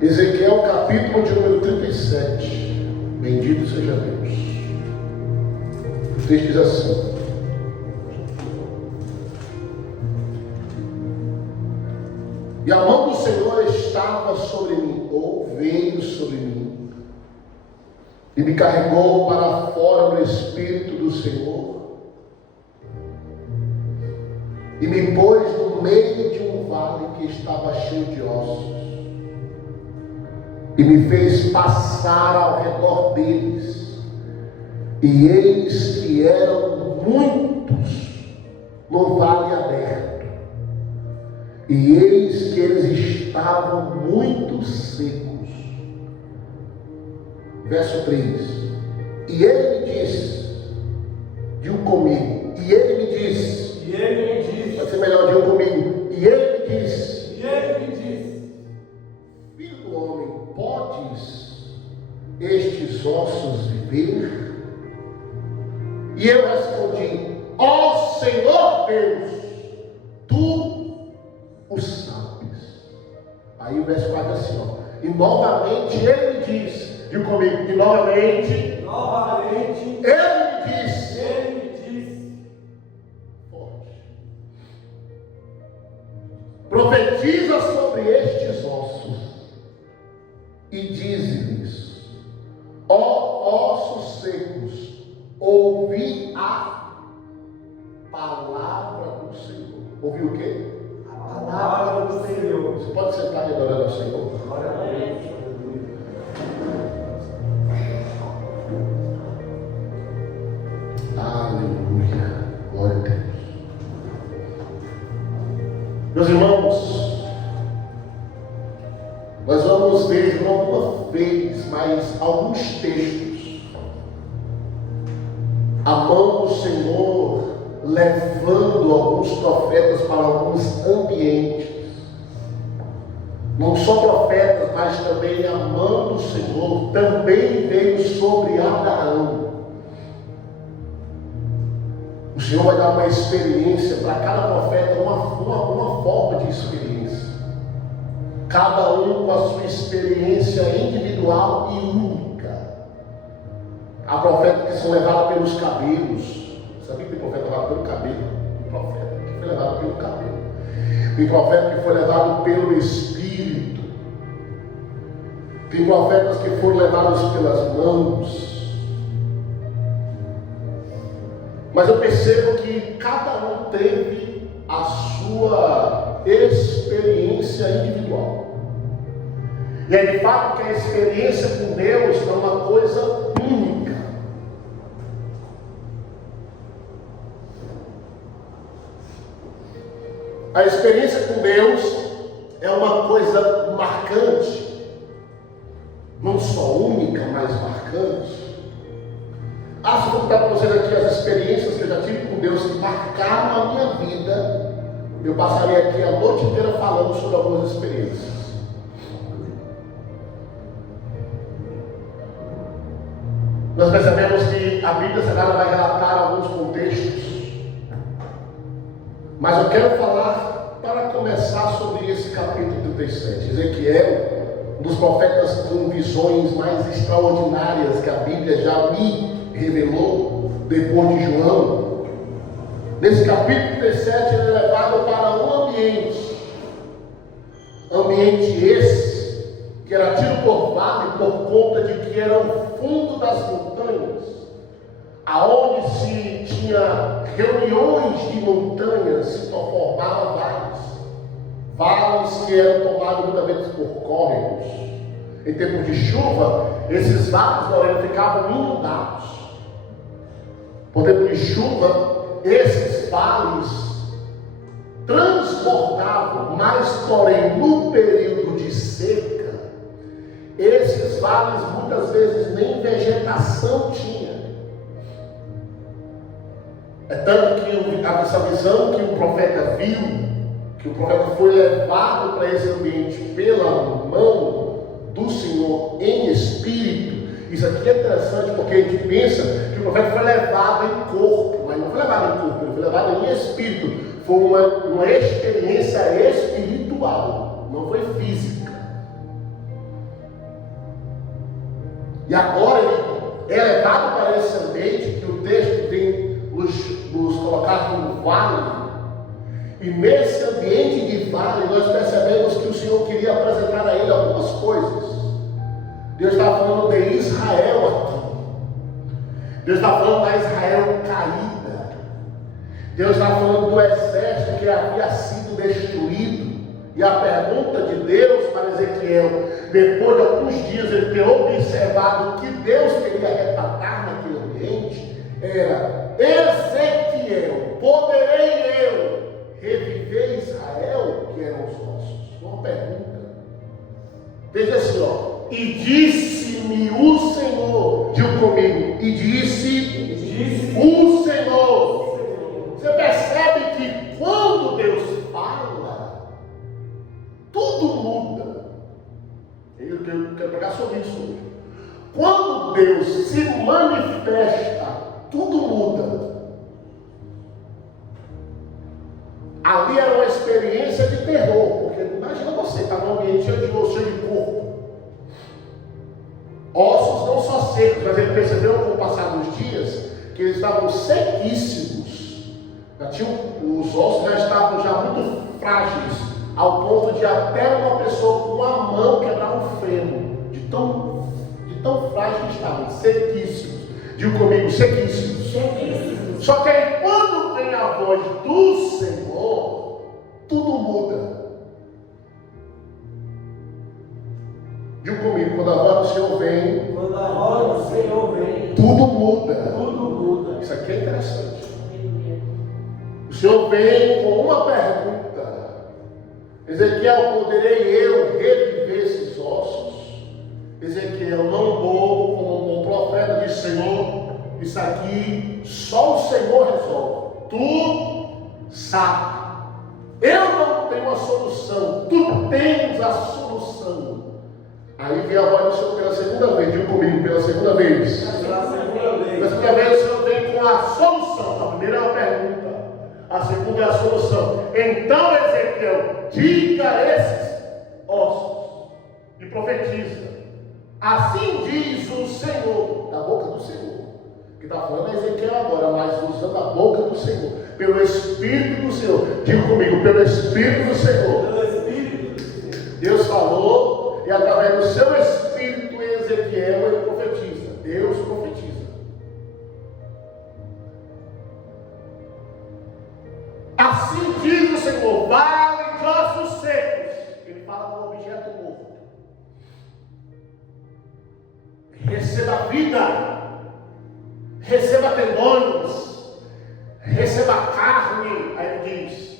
Ezequiel capítulo de número 37. Bendito seja Deus. O texto diz assim: e a mão do Senhor estava sobre mim, ou veio sobre mim, e me carregou para fora no Espírito do Senhor, e me pôs no meio de um vale que estava cheio de ossos, e me fez passar ao redor deles, e eis que eram muitos no vale aberto, e eis que eles estavam muito secos. Verso 3: e ele me disse, diga comigo, e ele me disse, pode ser melhor, diga comigo, e ele me disse, filho do homem, podes estes ossos viver? E eu respondi, ó Senhor Deus, tu o sabes. Aí o verso 4 assim, ó, e novamente ele me disse, diga comigo, e novamente ele me disse, forte, profetiza sobre estes ossos e dize-lhes, ó ossos secos, ouvi a palavra do Senhor. Ouvi o quê? A palavra do Senhor. Você pode sentar e adorar ao Senhor? Glória a Deus. Aleluia. Glória a Deus. Meus irmãos, nós vamos ver não uma vez, mas alguns textos. A mão do Senhor levando alguns profetas para alguns ambientes. Não só profetas, mas também a mão do Senhor também veio sobre Abraão. O Senhor vai dar uma experiência para cada profeta, uma forma de experiência. Cada um com a sua experiência individual e única. Há profetas que são levados pelos cabelos. Sabia que tem profeta levado pelo cabelo? Tem profeta que foi levado pelo cabelo. Tem profeta que foi levado pelo Espírito. Tem profetas que foram levados pelas mãos. Mas eu percebo que cada um teve a sua experiência individual. E é de fato que a experiência com Deus é uma coisa única. A experiência com Deus é uma coisa marcante, não só única, mas marcante. Se eu contar para vocês aqui as experiências que eu já tive com Deus que marcaram a minha vida, eu passaria aqui a noite inteira falando sobre algumas experiências. Nós percebemos que a Bíblia Sagrada vai relatar alguns contextos, mas eu quero falar, para começar, sobre esse capítulo 37. Ezequiel, um dos profetas com visões mais extraordinárias que a Bíblia já me revelou depois de João. Nesse capítulo 37 ele é levado para um ambiente esse que era tido por vale por conta de que era o fundo das montanhas, aonde se tinha reuniões de montanhas, se formavam vales que eram tomados muitas vezes por córregos. Em tempos de chuva, esses vales, porém, ficavam inundados. Por tempo de chuva, esses vales transbordavam, mas porém no período de seca, esses vales muitas vezes nem vegetação tinha. É tanto que essa visão que o profeta viu, que o profeta foi levado para esse ambiente pela mão do Senhor em espírito. Isso aqui é interessante porque a gente pensa que o profeta foi levado em corpo, mas não foi levado em corpo, ele foi levado em espírito. Foi uma experiência espiritual, não foi física. E agora ele é levado para esse ambiente que o texto tem nos colocado como vale. E nesse ambiente de vale nós percebemos que o Senhor queria apresentar a ele algumas coisas. Deus está falando de Israel aqui. Deus está falando da Israel caída. Deus está falando do exército que havia sido destruído. E a pergunta de Deus para Ezequiel, depois de alguns dias ele ter observado o que Deus queria retratar naquele ambiente, era: Ezequiel, poderei eu reviver Israel, que eram os ossos? Uma pergunta. Veja assim, ó. E disse-me o Senhor, diga comigo, e disse o Senhor. Você percebe que quando Deus fala, tudo muda. Eu quero pregar sobre isso hoje. Quando Deus se manifesta, tudo muda. Ali era uma experiência de terror, porque imagina você estar num ambiente cheio de osso, cheio de corpo. Ossos não só secos, mas ele percebeu com o passar dos dias que eles estavam sequíssimos. Os ossos já estavam muito frágeis, ao ponto de até uma pessoa com uma mão quebrar um fêmur, de tão frágil estavam, sequíssimos. Diga comigo, sequíssimos. Só que aí quando vem a voz do Senhor, tudo muda. Diga comigo, quando a voz do Senhor vem, tudo muda. Isso aqui é interessante. O Senhor vem com uma pergunta: Ezequiel, poderei eu reviver esses ossos? Ezequiel, não bobo, como um profeta, disse: Senhor, isso aqui só o Senhor resolve. Tu sabe. Eu não tenho a solução. Tu tens a solução. Aí vem a voz do Senhor pela segunda vez. Diga comigo, pela segunda vez. Pela segunda vez o Senhor vem com a solução. A primeira é uma pergunta, a segunda é a solução. Então, Ezequiel, diga a esses ossos e profetiza: assim diz o Senhor, da boca do Senhor. Que está falando é Ezequiel agora, mas usando a boca do Senhor, pelo Espírito do Senhor. Diga comigo, pelo Espírito do Senhor. Deus falou, e através do seu Espírito em Ezequiel ele profetiza. Deus profetiza. Assim diz o Senhor: vale de ossos secos. Ele fala com um objeto morto. Receba vida. Receba tendões, receba carne, aí ele diz,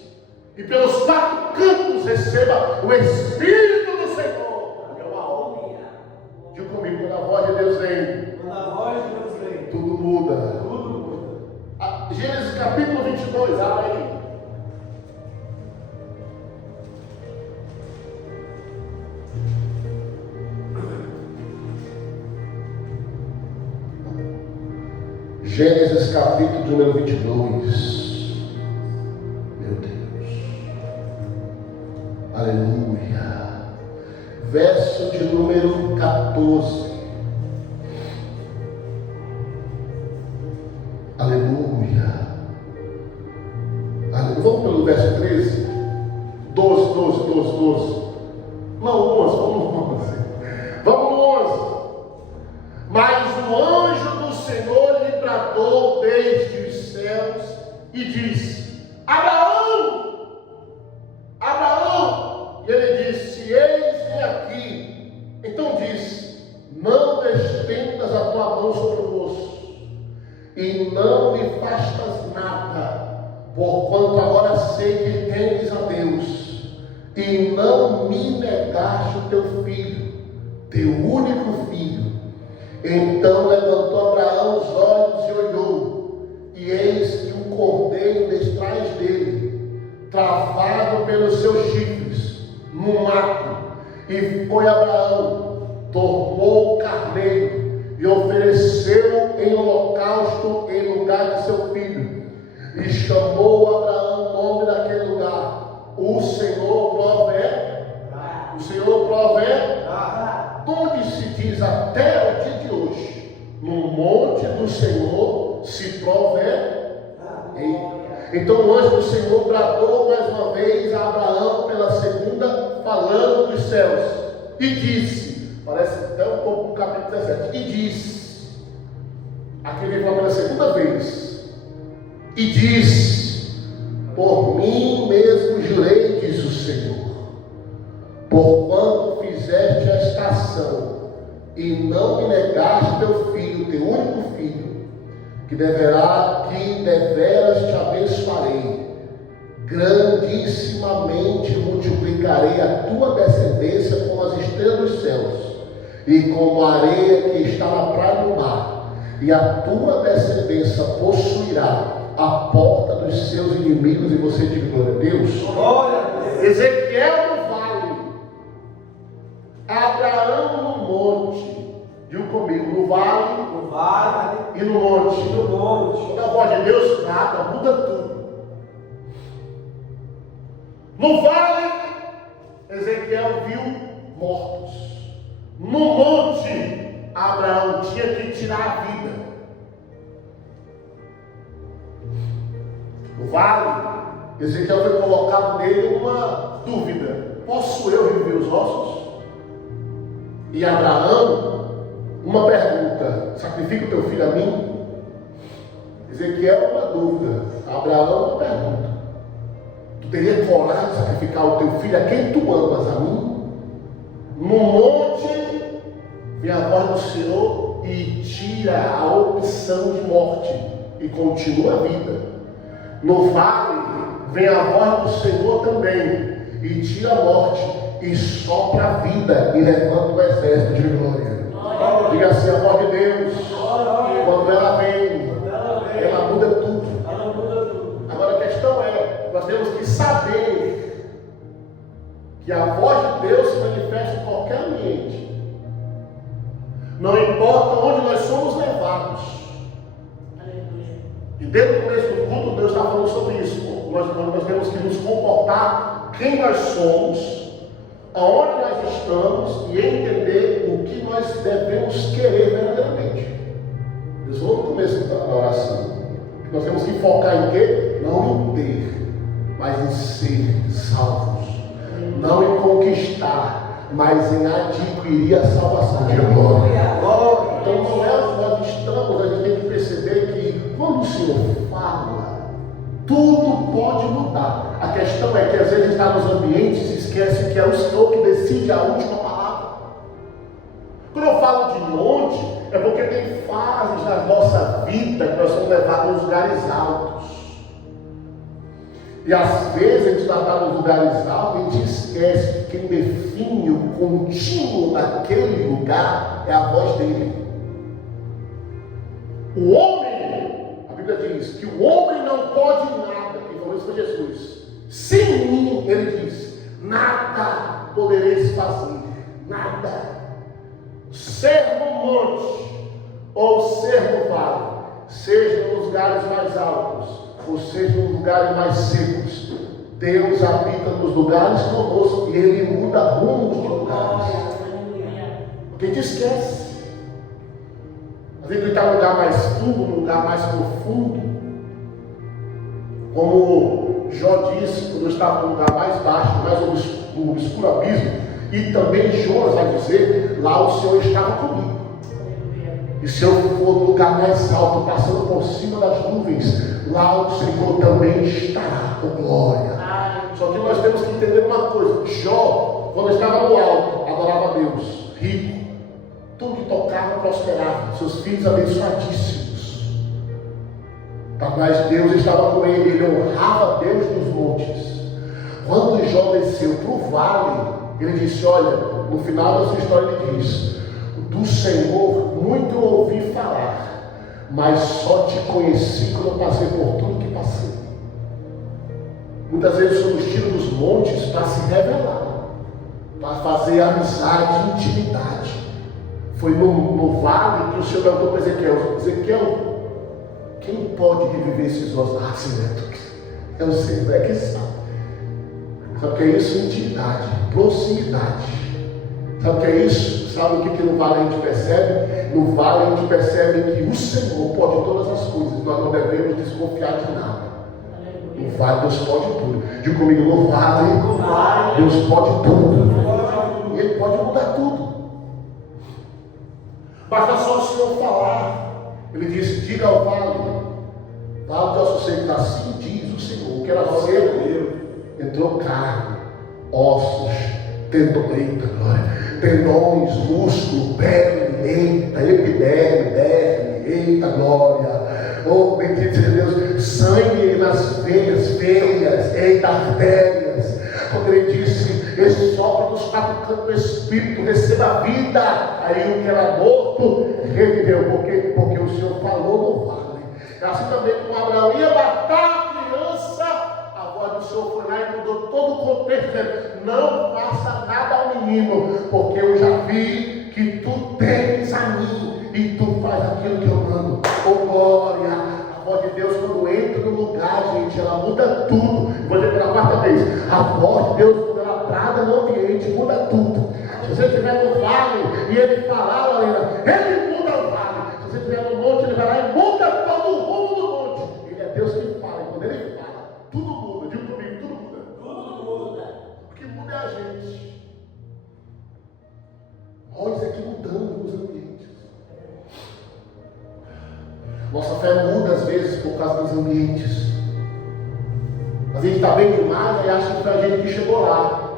e pelos quatro cantos receba o Espírito do Senhor. É uma ordem. Diga comigo, quando a voz de Deus vem, tudo muda. Gênesis capítulo 22, abre aí. Gênesis capítulo número 22. Meu Deus. Aleluia. Verso de número 14. Aleluia. Vamos pelo verso 13. 12. Não, 11. Vamos no 11. Mas o anjo do Senhor lhe bradou desde os céus e disse: Abraão! Abraão! E ele disse: eis-me aqui. Então disse: não estendas a tua mão sobre o moço, e não me fastas nada, porquanto agora sei que temes a Deus, e não me negaste o teu filho, teu único filho. Então levantou Abraão os olhos e olhou, e eis que um cordeiro detrás dele, travado pelos seus chifres, no mato. E foi Abraão, tomou o carneiro e ofereceu em holocausto em lugar de seu filho. E chamou Abraão o nome daquele lugar: o Senhor provê. O Senhor provê. Onde se diz até o dia de hoje, do Senhor se proverei. Então o anjo do Senhor bradou mais uma vez a Abraão pela segunda, falando dos céus, e disse, parece até um pouco no capítulo 17, e disse, aqui ele fala pela segunda vez, e diz, por mim mesmo jurei, diz o Senhor, porquanto fizeste esta ação, e não me negaste teu filho, teu único filho, que deveras te abençoarei, grandissimamente multiplicarei a tua descendência como as estrelas dos céus, e como a areia que está na praia do mar, e a tua descendência possuirá a porta dos seus inimigos, e você diz glória a Deus. Ezequiel no vale, Abraão no monte. Diga comigo, no vale e no monte. Quando a voz de Deus trata, muda tudo. No vale, Ezequiel viu mortos. No monte, Abraão tinha que tirar a vida. No vale, Ezequiel foi colocado nele uma dúvida: posso eu reviver os ossos? E Abraão, uma pergunta: sacrifica o teu filho a mim? Ezequiel, uma dúvida. Abraão, uma pergunta: tu teria coragem de sacrificar o teu filho a quem tu amas, a mim? No monte vem a voz do Senhor e tira a opção de morte e continua a vida. No vale vem a voz do Senhor também e tira a morte e sopra a vida e levanta o exército de glória. Diga assim: a voz de Deus, quando ela vem, ela muda tudo. Agora a questão é, nós temos que saber que a voz de Deus se manifesta em qualquer ambiente. Não importa onde nós somos levados. E desde o começo do culto, Deus está falando sobre isso. Nós temos que nos comportar quem nós somos, aonde nós estamos e entender o que nós devemos querer verdadeiramente. Deus falou no começo da oração. Nós temos que focar em quê? Não em ter, mas em ser salvos. Não em conquistar, mas em adquirir a salvação de glória. Então não é nós estamos, a gente tem que perceber que quando o Senhor fala, tudo pode mudar. A questão é que às vezes está nos ambientes e esquece que é o Senhor que decide a última palavra. Quando eu falo de monte, é porque tem fases na nossa vida que nós somos levados aos lugares altos. E às vezes a gente está nos lugares altos e a gente esquece que quem define o contínuo daquele lugar é a voz dele. O homem, a Bíblia diz que o homem não pode nada, quem falou isso foi Jesus. Sem mim, ele diz, nada podereis fazer, nada. Ser no monte ou ser no vale, seja nos lugares mais altos ou seja nos lugares mais secos, Deus habita nos lugares conosco e Ele muda rumos de lugares. A gente esquece. Às vezes está no lugar mais fundo, no lugar mais profundo. Como Jó disse, quando eu estava no lugar mais baixo, mais no obscuro abismo, e também Jonas vai dizer, lá o Senhor estava comigo. E se eu for no lugar mais alto, passando por cima das nuvens, lá o Senhor também estará, com glória. Só que nós temos que entender uma coisa: Jó, quando estava no alto, adorava a Deus, rico, tudo que tocava prosperava, seus filhos abençoadíssimos. Mas Deus estava com ele, ele honrava a Deus nos montes. Quando Jó desceu para o vale, ele disse: olha, no final dessa história ele diz: do Senhor muito ouvi falar, mas só te conheci quando eu passei por tudo que passei. Muitas vezes somos tidos dos montes para se revelar, para fazer amizade, intimidade. Foi no vale que o Senhor perguntou para Ezequiel: Ezequiel, quem pode reviver esses ossos? Ah, Senhor, eu sei, é que sabe. Sabe o que é isso? Intimidade, proximidade. Sabe o que é isso? Sabe o que no vale a gente percebe? No vale a gente percebe que o Senhor pode todas as coisas. Nós não devemos desconfiar de nada. No vale Deus pode tudo. Diga comigo, no vale Deus pode tudo. E Ele pode mudar tudo. Basta só o Senhor falar. Ele disse, diga ao vale de Alto, assim diz o Senhor, que era seco, entrou carne, ossos, tendões, músculo, pele, eita, epiderme, derme, eita glória, oh bendito seja Deus, sangue nas veias, eita, artérias, quando ele disse, esse sopro dos 4 cantos do Espírito, receba a vida, aí o que era morto, reviveu, porque o Senhor falou no vale. Assim também como Abraão ia matar a criança, a voz do Senhor foi lá e mudou todo o contexto, dizendo, não faça nada ao menino, porque eu já vi que tu tens a mim, e tu faz aquilo que eu mando. Oh glória, a voz de Deus quando entra no lugar, gente, ela muda tudo. Vou dizer pela 4ª vez, a voz de Deus quando ela traga no ambiente, muda tudo. Se você estiver no vale, e ele falar, olha, ele muda o vale. Se você estiver no monte, ele vai lá e muda todo o rumo do monte. Ele é Deus que fala, e quando ele fala, tudo muda. Diga comigo, tudo muda. Tudo muda. O que muda é a gente. Nós é que mudamos os ambientes. Nossa fé muda às vezes por causa dos ambientes. A gente está bem demais e acha que foi a gente que chegou lá.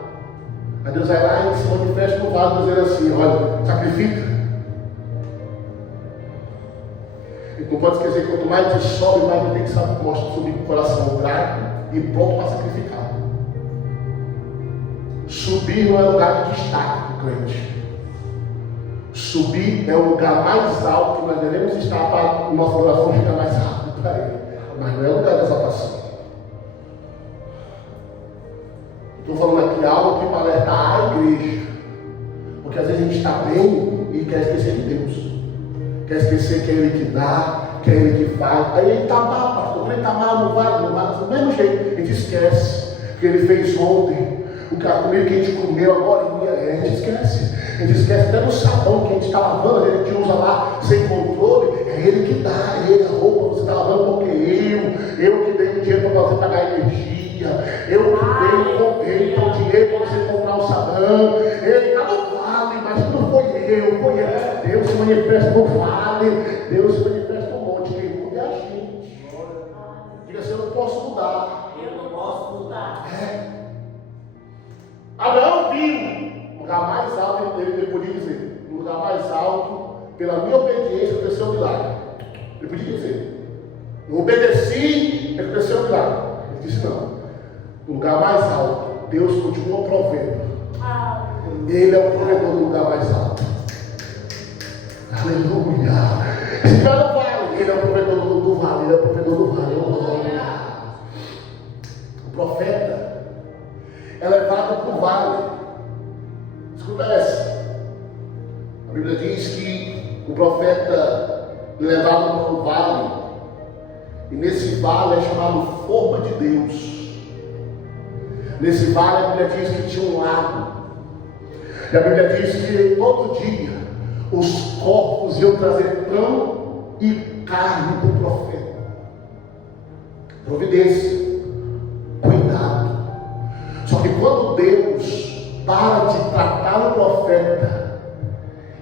Aí Deus vai lá e se manifesta no vale dizendo assim, olha, sacrifica. E não pode esquecer que quanto mais você sobe, mais você tem que mostrar subir com o coração grato e pronto para sacrificar. Subir não é lugar de destaque do crente. Subir é o lugar mais alto que nós devemos estar para o nosso coração ficar mais rápido para Ele. Mas não é lugar de exaltação. Estou falando aqui algo que para alertar a igreja. Porque às vezes a gente está bem e quer esquecer de Deus. Quer esquecer que é Ele que dá, que é Ele que faz. Aí ele está mal, pastor. Quando ele está mal, não vai, do mesmo jeito. A gente esquece que Ele fez ontem. O comida que a gente comeu agora, a gente esquece. A gente esquece até do sabão que a gente está lavando, a gente usa lá sem controle. É Ele que dá, é Ele a roupa você está lavando, porque eu que dei o dinheiro para você pagar energia, eu que dei o dinheiro para você comprar o sabão. Ele está no vale, mas não foi Ele. Deus se manifesta no vale, Deus se manifesta no monte. Quem muda é a gente. Diga assim, eu não posso mudar. Eu não posso mudar. Abraão viu o lugar mais alto, ele podia dizer, no lugar mais alto, pela minha obediência, aconteceu um milagre. Ele podia dizer, eu obedeci, aconteceu um milagre. Ele disse não, no lugar mais alto, Deus continua provendo. Ele é o provedor do lugar mais alto. Aleluia. Se tiver no vale, ele é o provedor do vale, ele é o provedor do vale. O profeta é levado para o vale. Escuta essa. A Bíblia diz que o profeta é levado para o vale. E nesse vale é chamado forma de Deus. Nesse vale a Bíblia diz que tinha um lago. E a Bíblia diz que todo dia os corpos iam trazer pão e carne para o profeta. Providência. Cuidado. Só que quando Deus para de tratar o profeta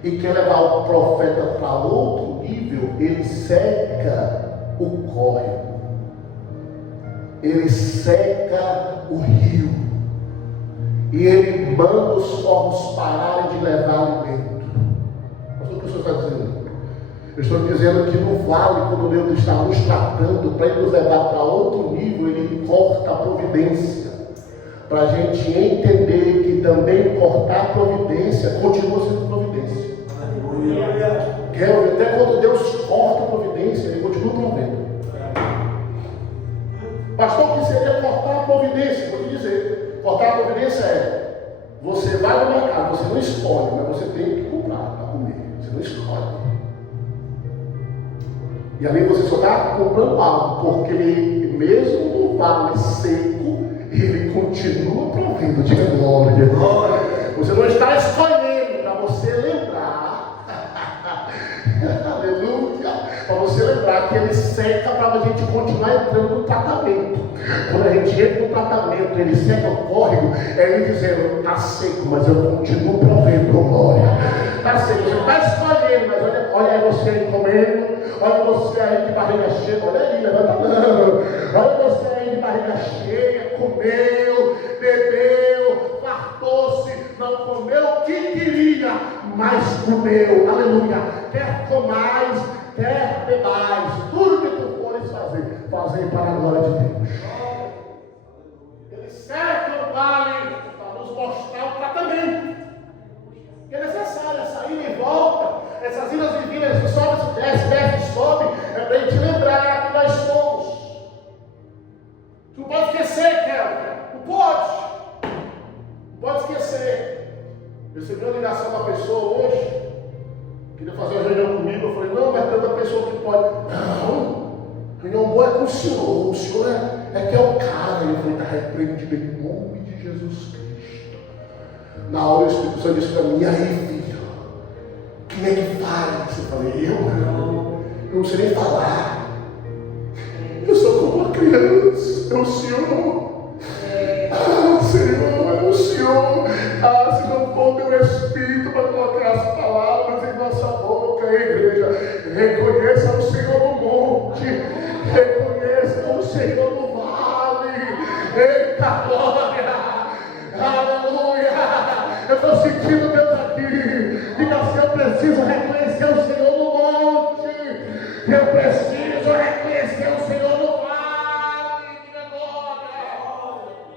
e quer levar o profeta para outro nível, ele seca o córrego, ele seca o rio, e ele manda os povos pararem de levar alimento. Mas o que o Senhor está dizendo? Eu estou dizendo que no vale, quando Deus está nos tratando para ele nos levar para outro nível, ele corta a providência. Para a gente entender que também cortar a providência continua sendo providência. Até quando Deus corta a providência, Ele continua provendo. Pastor, o que seria cortar a providência? Vou te dizer, cortar a providência é, você vai no mercado, você não escolhe, mas você tem que comprar para comer. Você não escolhe. E ali você só está comprando algo, porque mesmo no vale seco, Ele continua provendo. Diga glória. Você não está escolhendo, seca para a gente continuar entrando no tratamento. Quando a gente entra no tratamento, ele seca o córrego, é ele dizendo, está seco, mas eu continuo provendo, glória. Está seco, você está escolhendo, mas olha aí você aí comendo, olha você aí de barriga cheia, olha aí, levanta a mão. Olha você aí de barriga cheia, comeu, bebeu, fartou-se, não comeu o que queria, mas comeu, aleluia. Quer comais, quer bebais, tudo que tu fores fazer, fazer para a glória de Deus. Ele cerca o vale para nos mostrar o tratamento. E é necessário essa ida e volta, essas idas e vindas, sobe, desce, sobe, é para a gente lembrar que nós somos. Tu não pode esquecer, Kelvin, não pode. Não pode esquecer. Eu recebi uma ligação da pessoa hoje, queria fazer uma reunião comigo, eu falei, não, mas tanta pessoa que pode. Não, reunião boa é com o senhor é que é o cara. Eu falei, está repreendido em nome de Jesus Cristo. Na hora o Espírito Santo disse para mim, e aí filho, quem é que faz? Eu falei, eu não sei nem falar. Eu sou como uma criança, é o Senhor. Senhor, é o Senhor. Se não for teu Espírito para colocar as palavras em nossa boca, igreja, reconheça o Senhor no monte, reconheça o Senhor no vale. Eita glória, aleluia. Eu estou sentindo Deus aqui. Diga assim, eu preciso reconhecer o Senhor no monte, eu preciso reconhecer o Senhor no vale. Diga glória.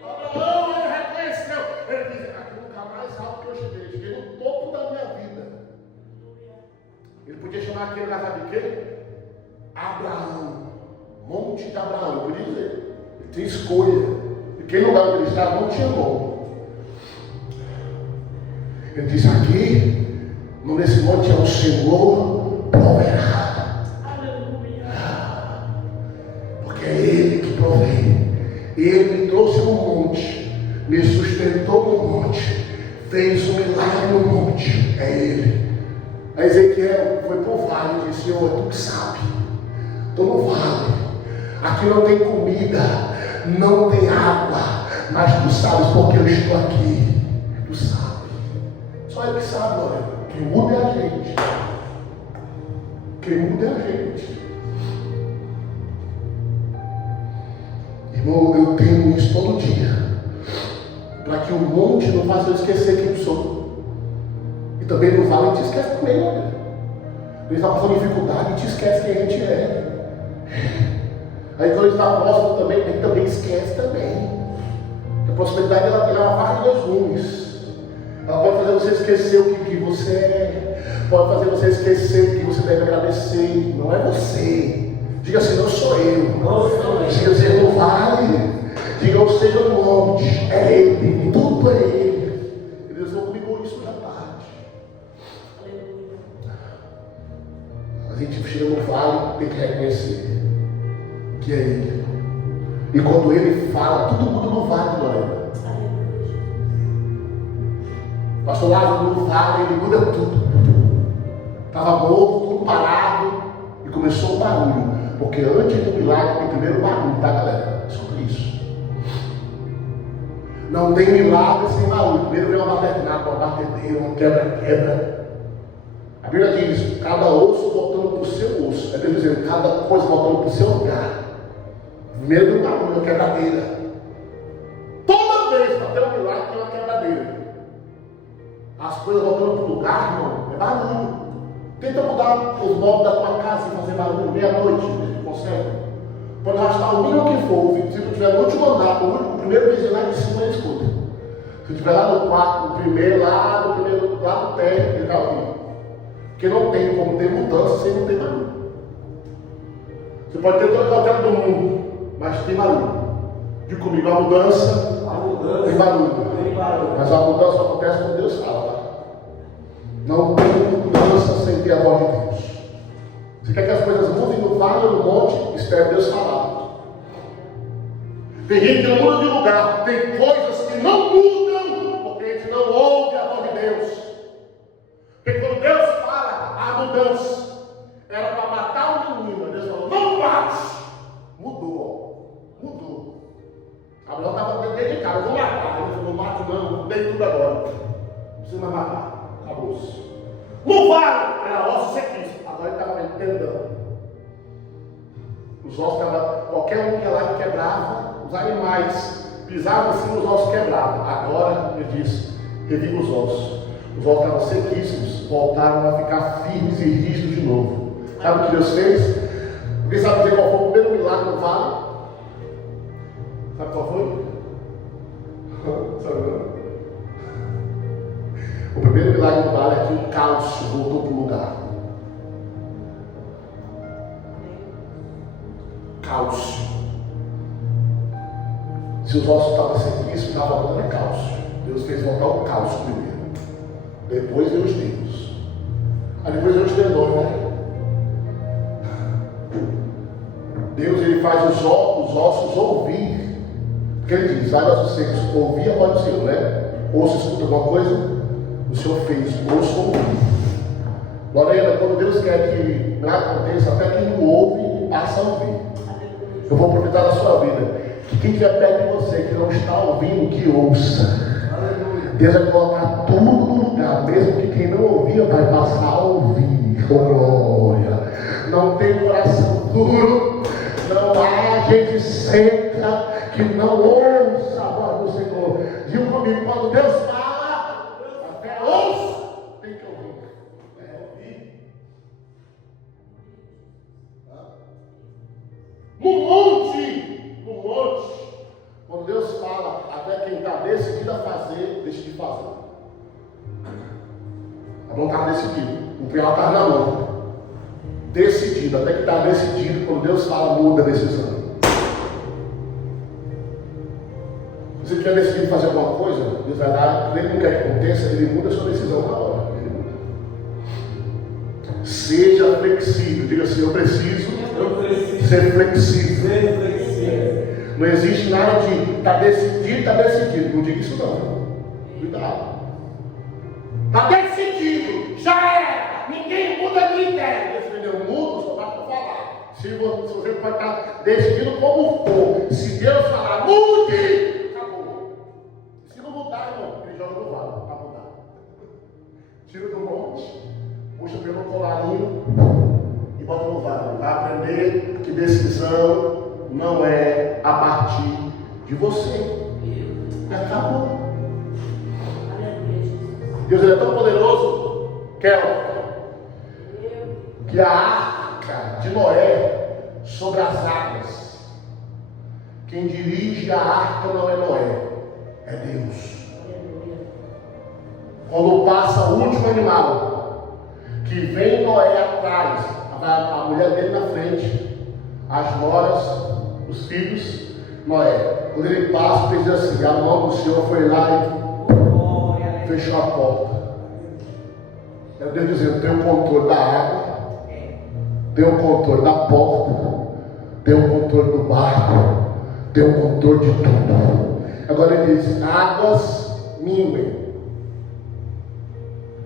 Abraão, ele reconheceu. Ele diz, aqui no lugar mais alto que eu cheguei no topo da minha vida. Ele podia chamar aquele lugar de quê? Abraão, monte de Abraão. Eu podia dizer, ele tem escolha. Aquele lugar onde ele estava não tinha nome. Ele diz aqui, nesse monte é o Senhor proverá. Aleluia. Porque é Ele que provém. Ele me trouxe no monte, me sustentou no monte, fez um milagre no monte. É Ele. A Ezequiel foi para o vale e disse, Senhor, tu que sabe. Estou no vale. Aqui não tem comida, não tem água, mas tu sabes porque eu estou aqui. Tu sabes. Só Ele que sabe, olha. Quem muda é a gente. Quem muda é a gente. Irmão, eu tenho isso todo dia. Para que o monte não faça eu esquecer quem eu sou. E também no vale a gente esquece também, olha. A gente está passando dificuldade, a gente esquece quem a gente é. Aí quando a gente está próximo também, a gente também esquece também. A prosperidade ela é uma faca de dois gumes. Ela pode fazer você esquecer o que você é. Pode fazer você esquecer o que você deve agradecer. Não é você. Diga assim, não sou eu. Diga assim, no vale. Diga, eu seja no monte. É Ele. Tudo é Ele. E Deus não comigo isso na tarde. A gente chega no vale, tem que reconhecer que é Ele. E quando Ele fala, tudo muda no vale, Lorena. Pastor Lázaro, no vale, Ele muda tudo. Estava morto, tudo parado, e começou o barulho. Porque antes do milagre tem primeiro barulho, tá, galera? Escuta isso. Não tem milagre sem barulho. Primeiro vem uma batedeira, um quebra-quebra. A Bíblia diz, cada osso voltando para o seu osso. É dizendo, cada coisa voltando para o seu lugar. Primeiro vem o barulho, uma quebradeira. Toda vez para ter um milagre tem uma quebradeira. As coisas voltando para o lugar, irmão, é barulho. Tenta mudar os móveis da tua casa e fazer barulho meia-noite, você consegue? Pode arrastar o mínimo que for, se tu estiver no último andar, o primeiro vizinho lá de cima ele escuta. Se estiver lá no quarto, no primeiro, lá no térreo, ele vai ouvir. Porque não tem como ter mudança sem não ter barulho. Você pode ter toda a cautela do mundo, mas tem barulho. Diga comigo, a mudança tem barulho. Mas a mudança acontece quando Deus fala. Não tem mudança sem ter a voz de Deus. Você quer que as coisas mudem no vale ou no monte? Espere Deus falar. Tem gente que não muda de lugar. Tem coisas que não mudam porque a gente não ouve a voz de Deus. Porque quando Deus fala, a mudança era para matar o menino. Deus falou, não mate. tudo agora. Não precisa mais matar. Acabou-se. No vale era osso sequíssimo. Agora ele estava vendo tendão. Os ossos estavam. Qualquer um que ia lá que quebrava, os animais pisavam assim, os ossos quebravam. Agora, ele disse, reviva os ossos. Os ossos estavam sequíssimos, voltaram a ficar firmes e rígidos de novo. Sabe o que Deus fez? Alguém sabe dizer qual foi o primeiro milagre no vale? Sabe qual foi? Sabe não? O primeiro milagre do vale é que o cálcio voltou para o lugar. Cálcio. Se os ossos estavam sequíssimos, estava voltando cálcio. Deus fez voltar o cálcio primeiro. Depois veio os nervos. Aí depois veio os tendões, né? Deus ele faz os ossos ouvir. Porque ele diz, vai ossos secos, ouvir a voz do Senhor, né? Ou se escuta alguma coisa, o Senhor fez, ouço ouvir. Lorena, quando Deus quer que nada aconteça, até quem não ouve, passa a ouvir. Eu vou aproveitar na sua vida. Que quem estiver perto de você, que não está ouvindo, que ouça. Deus vai colocar tudo no lugar, mesmo que quem não ouvia vai passar a ouvir. Oh, glória! Não tem coração duro, não há gente seca que não ouça a voz do Senhor. Diga comigo, quando Deus fala, até ouça, tem que ouvir. No monte, quando Deus fala, até quem está decidido a fazer, deixa de fazer. A mão está decidida, o pior está na mão. Decidido, até que está decidido, quando Deus fala, muda a decisão. Se você quer decidir fazer alguma coisa, Deus vai lá, quando Ele não quer que aconteça, Ele muda a sua decisão na hora. Ele muda. Seja flexível, diga assim, eu preciso ser flexível. Não existe nada de está decidido. Não diga isso não. Cuidado. Está decidido, já é. Ninguém muda a minha ideia. Deus me deu mundo, só basta falar. Se você pode estar decidido como for, se Deus falar, mude, acabou. Se não mudar, irmão, ele joga no vale para mudar. Tira do monte, puxa pelo colarinho e bota no vale. Vai aprender que decisão não é a partir de você. Acabou. Deus é tão poderoso que a arca de Noé sobre as águas. Quem dirige a arca não é Noé, é Deus. Quando passa o último animal, que vem Noé atrás, a mulher dele na frente, as noras, os filhos, Noé. Quando ele passa, ele diz assim, a mão do Senhor foi lá e fechou a porta. É Deus dizendo, tem o controle da água, tem o controle da porta, tem o controle do barco, tem o controle de tudo. Agora ele diz, águas minguem.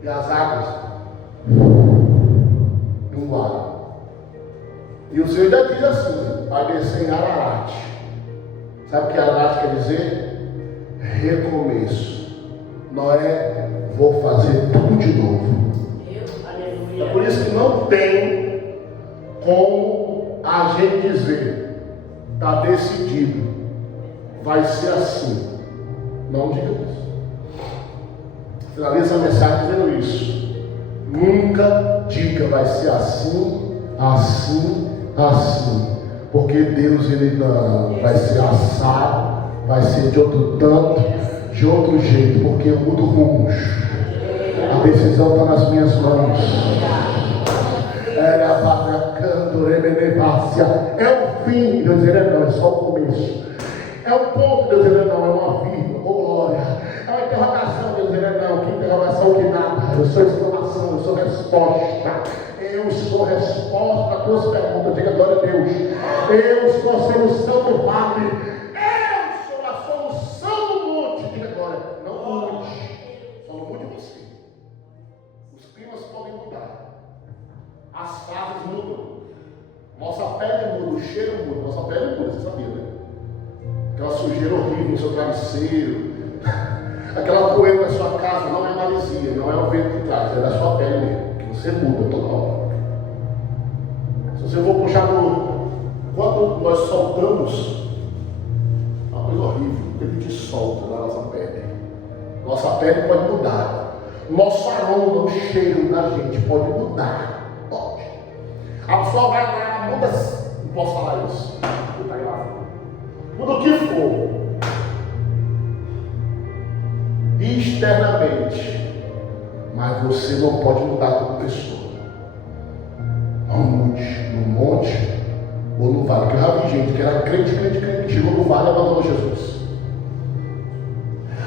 E as águas minguaram. E o Senhor já diz assim, vai descer em Ararat. Sabe o que Ararat quer dizer? Recomeço. Noé, vou fazer tudo de novo. É por isso que não tem como a gente dizer, está decidido, vai ser assim. Não diga isso. Finaliza a mensagem dizendo isso. Nunca diga vai ser assim, assim, assim. Porque Deus ele não vai ser assado, vai ser de outro tanto, de outro jeito, porque eu mudo rumos. A decisão está nas minhas mãos. É o fim, Deus ele não, é só o começo. É o ponto, Deus ele não, é uma vírgula, oh glória. É uma interrogação, Deus ele não, que interrogação que nada. Eu sou exclamação, eu sou resposta. Eu sou resposta a tuas perguntas. Diga glória a Deus. Eu sou a solução do vale. Eu sou a solução do monte. Diga glória. Não mude. Só não mude você. Os climas podem mudar. As fases mudam. Nossa pele muda, o cheiro muda. Nossa pele muda, você sabia, né? Aquela sujeira horrível no seu travesseiro. Aquela poeira casa não é maresia, não é o vento que traz, é da sua pele mesmo, que você muda toda hora. Se você for puxar quando nós soltamos, é uma coisa horrível, porque a gente solta na nossa pele. Nossa pele pode mudar. Nosso aroma, o cheiro da gente pode mudar. Pode. A pessoa vai lá, muda, não posso falar isso. Muda o que for. Externamente. Mas você não pode mudar como pessoa. Não mude no monte ou no vale. Porque eu já vi gente que era crente, que chegou no vale e abandonou Jesus.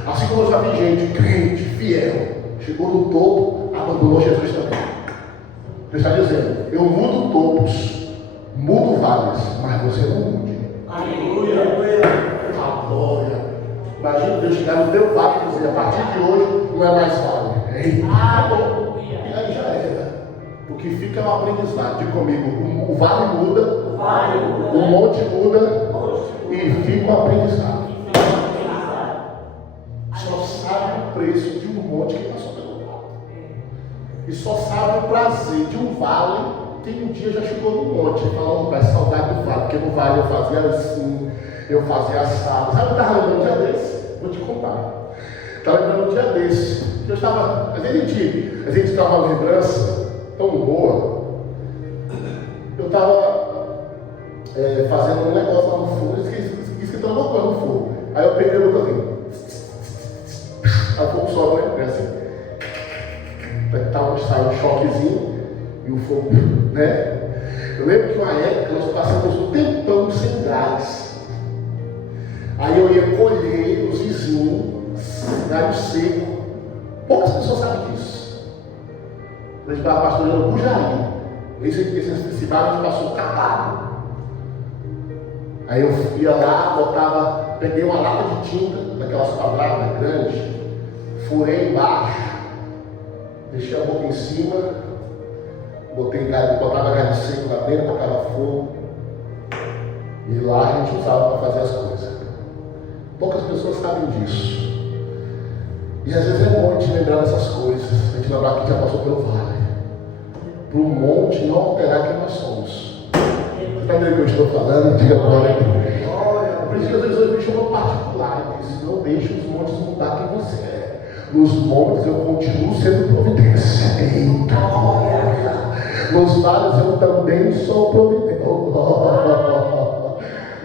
Assim como eu já vi gente crente, fiel, chegou no topo, abandonou Jesus também. Ele está dizendo, eu mudo topos, mudo vales, mas você não mude. Aleluia. A glória. Imagina Deus chegar no teu vale e dizer, a partir de hoje não é mais vale. Aleluia. E aí já era. Porque fica um aprendizado de comigo. O vale muda, o monte muda e fica um aprendizado. Só sabe o preço de um monte que passou pelo vale. E só sabe o prazer de um vale. Tem um dia já chegou no monte e falou, pai, saudade do vale, porque no vale eu fazia assim, eu fazia assado. Sabe o que eu estava lembrando um dia desse? Vou te contar. Estava lembrando um dia desse. Eu estava, a gente estava uma lembrança tão boa. Eu estava fazendo um negócio lá no fogo, esqueci que alguma coisa no fogo. Aí eu peguei o botãozinho. Aí o fogo sobe, né? Assim. Sai um choquezinho e o fogo, né? Eu lembro que uma época nós passamos um tempão sem gás. Aí eu ia colher os vizinhos, galho seco. Poucas pessoas sabem disso. A gente estava pastoreando Bujaí. Esse bairro a gente passou capado. Aí eu ia lá, peguei uma lata de tinta, daquelas quadradas grandes, furei embaixo, deixei a boca em cima, botava galho seco lá dentro, botava fogo. E lá a gente usava para fazer as coisas. Poucas pessoas sabem disso. E às vezes é bom a gente lembrar dessas coisas, a gente lembrar que já passou pelo vale. Para o monte não alterar quem nós somos. Está vendo o que eu estou falando? Diga glória a Deus. Por isso que às vezes eu me chamo particular e disse, não deixe os montes mudar quem você é. Nos montes eu continuo sendo providência. Eita glória! Nos vales eu também sou providência.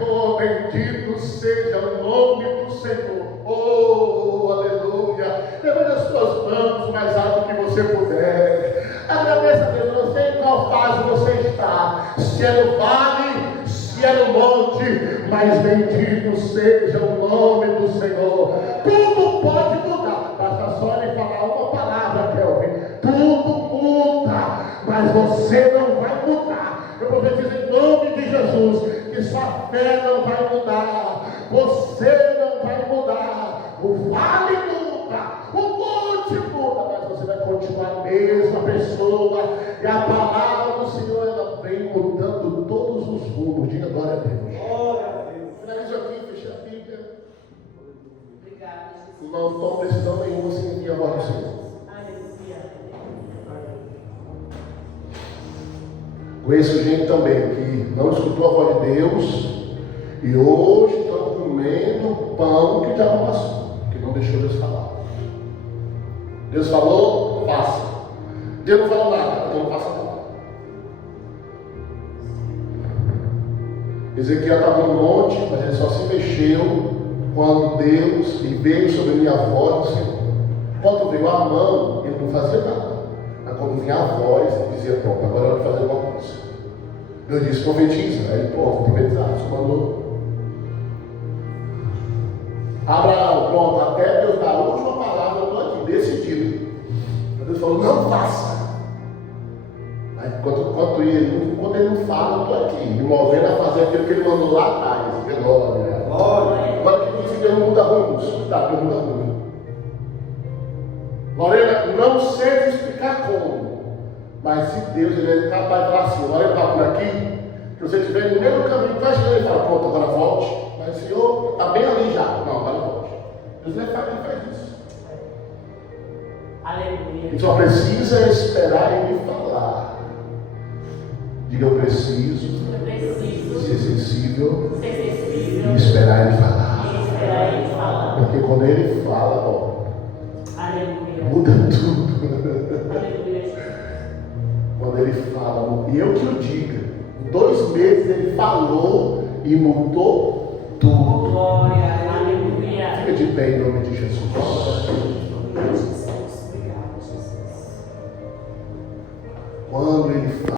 Oh, bendito seja o nome do Senhor. Oh, aleluia. Levante as suas mãos mais alto que você puder. Agradeça a Deus, não sei em qual fase você está. Se é no vale, se é no monte, mas bendito seja o nome do Senhor. Tudo pode mudar. Basta só lhe falar uma palavra, Kelvin. Tudo muda, mas você não vai mudar. Eu profetizo em nome de Jesus que sua fé não vai mudar. Você não vai mudar. O vale muda, o monte muda, mas você vai continuar a mesma pessoa. E a palavra do Senhor, ela vem mudando todos os rumos. Diga glória a Deus. Glória a Deus. Finalizo aqui, fecha a Bíblia. Obrigada. Não toma decisão nenhuma sem ouvir a voz do Senhor. Conheço gente também que não escutou a voz de Deus e hoje estão comendo pão que já não passou, que não deixou Deus falar. Deus falou, faça. Deus não falou nada, então não faça nada. Ezequiel estava no monte, mas ele só se mexeu quando Deus lhe veio sobre minha voz do Senhor. Quando veio a mão, ele não fazia nada. Mas quando vinha a voz, ele dizia, pronto, agora é hora de fazer alguma coisa. Deus disse, profetiza. Aí, vou profetizar, só mandou. Abraão, pronto, até Deus dar a última palavra, eu estou aqui, decidido. Deus falou, não faça. Aí, enquanto ele não fala, eu estou aqui, me movendo a fazer aquilo que ele mandou lá atrás. Glória. Agora que disse que Deus muda rumos. Tá, Deus muda rumos. Lorena, não sei te explicar como. Mas se Deus ele é capaz de falar assim, Lorena está por aqui, se você estiver no meio do caminho, vai chegar e fala, pronto, agora volte. Mas o Senhor está bem ali já. Não, agora volte. Deus ele faz isso. Aleluia. A gente só precisa esperar Ele falar. Diga, eu preciso Eu preciso ser sensível ser sensível e esperar Ele falar. e esperar Ele falar. Porque quando Ele fala, ó, Aleluia. muda tudo. Aleluia. Quando Ele fala, e eu que o diga, em 2 meses Ele falou e mudou tudo. Glória. Aleluia. Fica de pé em nome de Jesus.